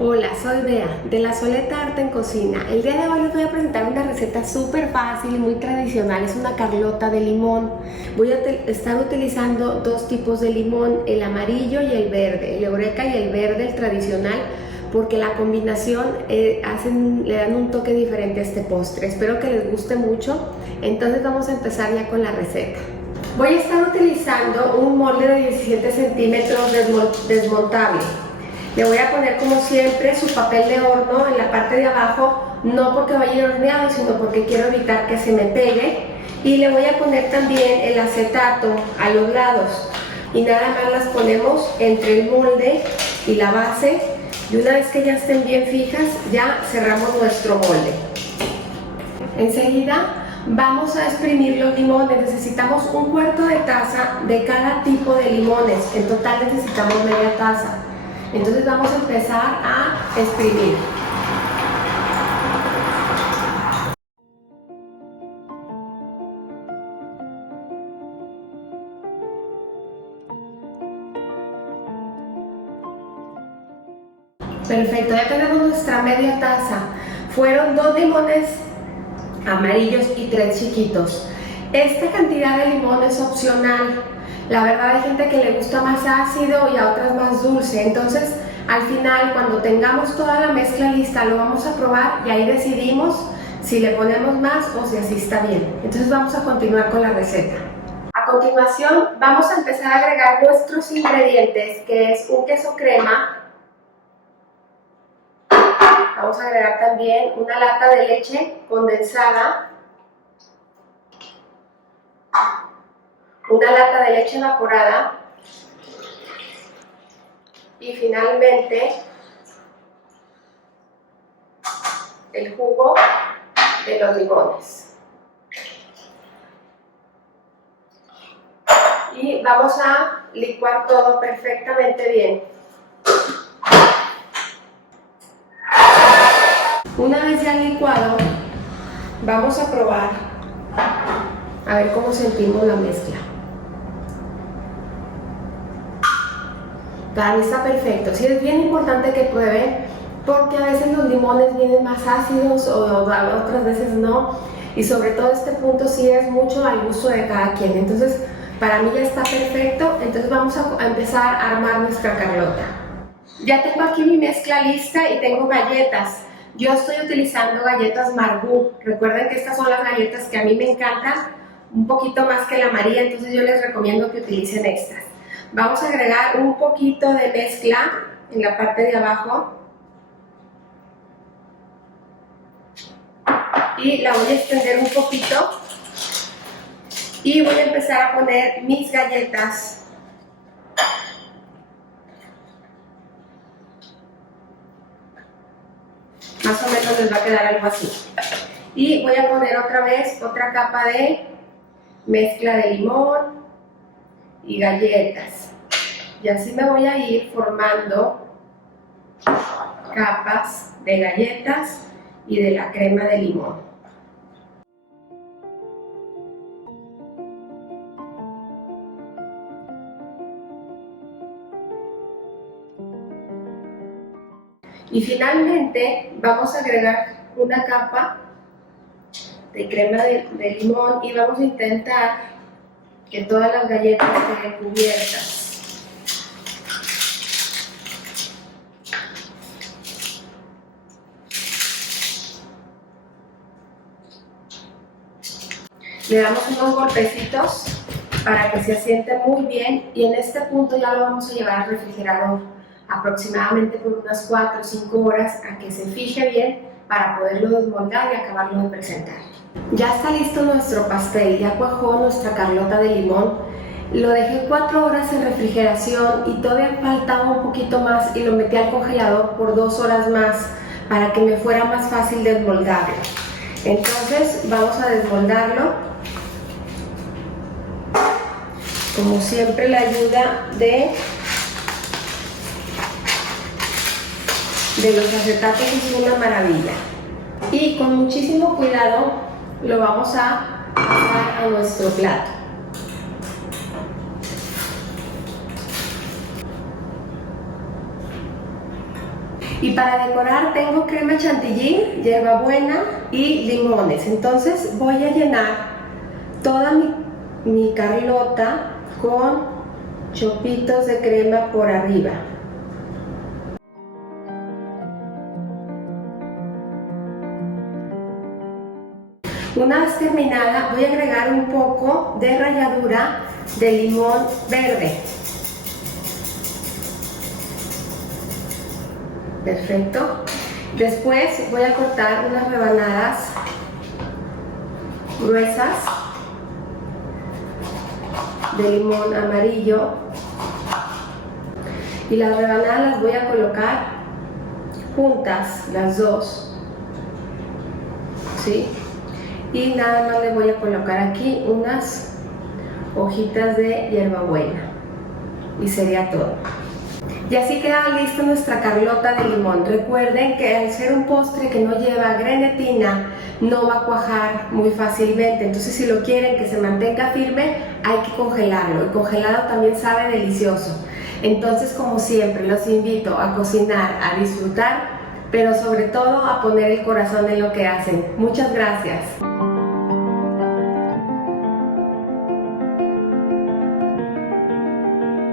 Hola, soy Bea de La Soleta Arte en Cocina. El día de hoy les voy a presentar una receta súper fácil y muy tradicional. Es una carlota de limón. Voy a estar utilizando dos tipos de limón, el amarillo y el verde, el eureka y el verde, el tradicional, porque la combinación le dan un toque diferente a este postre. Espero que les guste mucho. Entonces vamos a empezar ya con la receta. Voy a estar utilizando un molde de 17 centímetros desmontable. Le voy a poner, como siempre, su papel de horno en la parte de abajo, no porque vaya a ir horneado, sino porque quiero evitar que se me pegue. Y le voy a poner también el acetato a los lados. Y nada más las ponemos entre el molde y la base. Y una vez que ya estén bien fijas, ya cerramos nuestro molde. Enseguida vamos a exprimir los limones. Necesitamos un cuarto de taza de cada tipo de limones. En total necesitamos media taza. Entonces vamos a empezar a exprimir. Perfecto, ya tenemos nuestra media taza. Fueron 2 limones amarillos y 3 chiquitos. Esta cantidad de limón es opcional. La verdad hay gente que le gusta más ácido y a otras más dulce. Entonces al final, cuando tengamos toda la mezcla lista, lo vamos a probar y ahí decidimos si le ponemos más o si así está bien. Entonces vamos a continuar con la receta. A continuación vamos a empezar a agregar nuestros ingredientes, que es un queso crema. Vamos a agregar también una lata de leche condensada, una lata de leche evaporada y finalmente el jugo de los limones. Y vamos a licuar todo perfectamente bien. Una vez ya licuado, vamos a probar a ver cómo sentimos la mezcla. Para mí está perfecto. Sí, es bien importante que prueben, porque a veces los limones vienen más ácidos o otras veces no, y sobre todo este punto sí es mucho al gusto de cada quien. Entonces para mí ya está perfecto. Entonces vamos a empezar a armar nuestra carlota. Ya tengo aquí mi mezcla lista y tengo galletas. Yo estoy utilizando galletas Marabou. Recuerden que estas son las galletas que a mí me encantan, un poquito más que la María, entonces yo les recomiendo que utilicen estas. Vamos a agregar un poquito de mezcla en la parte de abajo y la voy a extender un poquito y voy a empezar a poner mis galletas. Más o menos les va a quedar algo así. Y voy a poner otra vez otra capa de mezcla de limón y galletas. Y así me voy a ir formando capas de galletas y de la crema de limón. Y finalmente vamos a agregar una capa de crema de limón y vamos a intentar que todas las galletas estén cubiertas. Le damos unos golpecitos para que se asiente muy bien y en este punto ya lo vamos a llevar al refrigerador aproximadamente por unas 4 o 5 horas a que se fije bien para poderlo desmoldar y acabarlo de presentar. Ya está listo nuestro pastel, ya cuajó nuestra carlota de limón. Lo dejé 4 horas en refrigeración y todavía faltaba un poquito más y lo metí al congelador por 2 horas más para que me fuera más fácil desmoldarlo. Entonces vamos a desmoldarlo. Como siempre, la ayuda de los acetatos es una maravilla. Y con muchísimo cuidado lo vamos a pasar a nuestro plato. Y para decorar tengo crema chantilly, hierbabuena y limones. Entonces voy a llenar toda mi Carlota con chopitos de crema por arriba. Una vez terminada, voy a agregar un poco de ralladura de limón verde. Perfecto. Después voy a cortar unas rebanadas gruesas de limón amarillo y las rebanadas las voy a colocar juntas, las dos, ¿sí? Y nada más le voy a colocar aquí unas hojitas de hierbabuena y sería todo. Y así queda lista nuestra Carlota de limón. Recuerden que al ser un postre que no lleva grenetina, no va a cuajar muy fácilmente. Entonces, si lo quieren que se mantenga firme, hay que congelarlo. Y congelado también sabe delicioso. Entonces, como siempre, los invito a cocinar, a disfrutar, pero sobre todo a poner el corazón en lo que hacen. Muchas gracias.